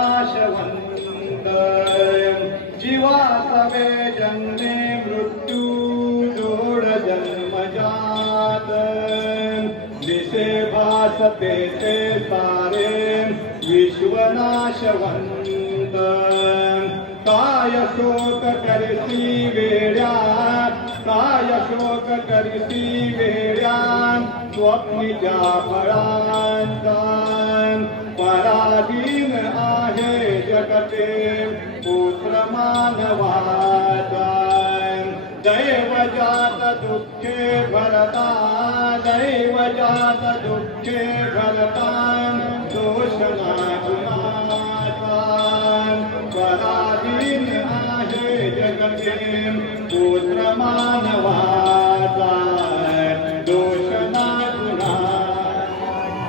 नाशवंत जीवासवे जन्मे मृत्यू जोड जन्मजात दिसे भासते ते सारे विश्वनाशवंत काय शोक करसी वेड्या काय शोक करसी वेड्या स्वप्नीच्या फळांचा पराधीन आहे जगते पुत्र मानवाचा दैवजात दुःखे भरता दैवजात दुःखे भरता दोष